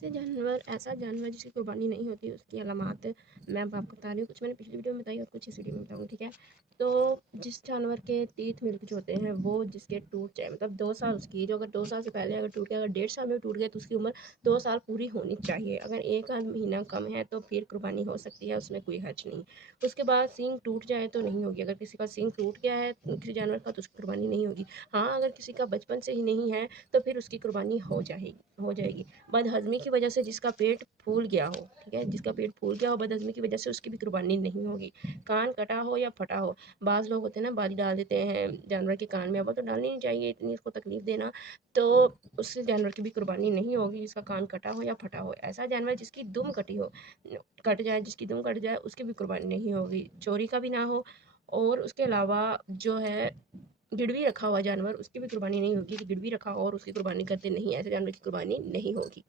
से जानवर ऐसा जानवर जिसकी कुर्बानी नहीं होती उसकी अलामात मैं अब आपको बता रही हूँ। कुछ मैंने पिछली वीडियो में बताई और कुछ इस वीडियो में बताऊँगी, ठीक है। तो जिस जानवर के टीथ मिल्क जो होते हैं वो जिसके टूट जाए, मतलब 2 साल उसकी, जो अगर 2 साल से पहले अगर टूट गया, अगर 1.5 साल में टूट गया तो उसकी उम्र 2 साल पूरी होनी चाहिए। अगर एक आध महीना कम है तो फिर कुर्बानी हो सकती है, उसमें कोई हर्ज नहीं। उसके बाद सींग टूट जाए तो नहीं होगी। अगर किसी का सींग टूट गया है किसी जानवर का तो उसकी कुर्बानी नहीं होगी। हाँ, अगर किसी का बचपन से ही नहीं है तो फिर उसकी कुर्बानी हो जाएगी। बदहज़मी की वजह से जिसका पेट फूल गया हो, ठीक है, जिसका पेट फूल गया हो बदहज़मी की वजह से, उसकी भी कुर्बानी नहीं होगी। कान कटा हो या फटा हो, बाज़ लोग होते हैं ना बाली डाल देते हैं जानवर के कान में, अब वो तो डालनी नहीं चाहिए, इतनी उसको तकलीफ़ देना। तो उस जानवर की भी कुर्बानी नहीं होगी जिसका कान कटा हो या फटा हो। ऐसा जानवर जिसकी दुम कटी हो, कट जाए, जिसकी दुम कट जाए उसकी भी कुर्बानी नहीं होगी। चोरी का भी ना हो, और उसके अलावा जो है गिरवी रखा हुआ जानवर, उसकी भी कुर्बानी नहीं होगी कि गिरवी रखा हो और उसकी कुर्बानी करते नहीं, ऐसे जानवर की कुर्बानी नहीं होगी।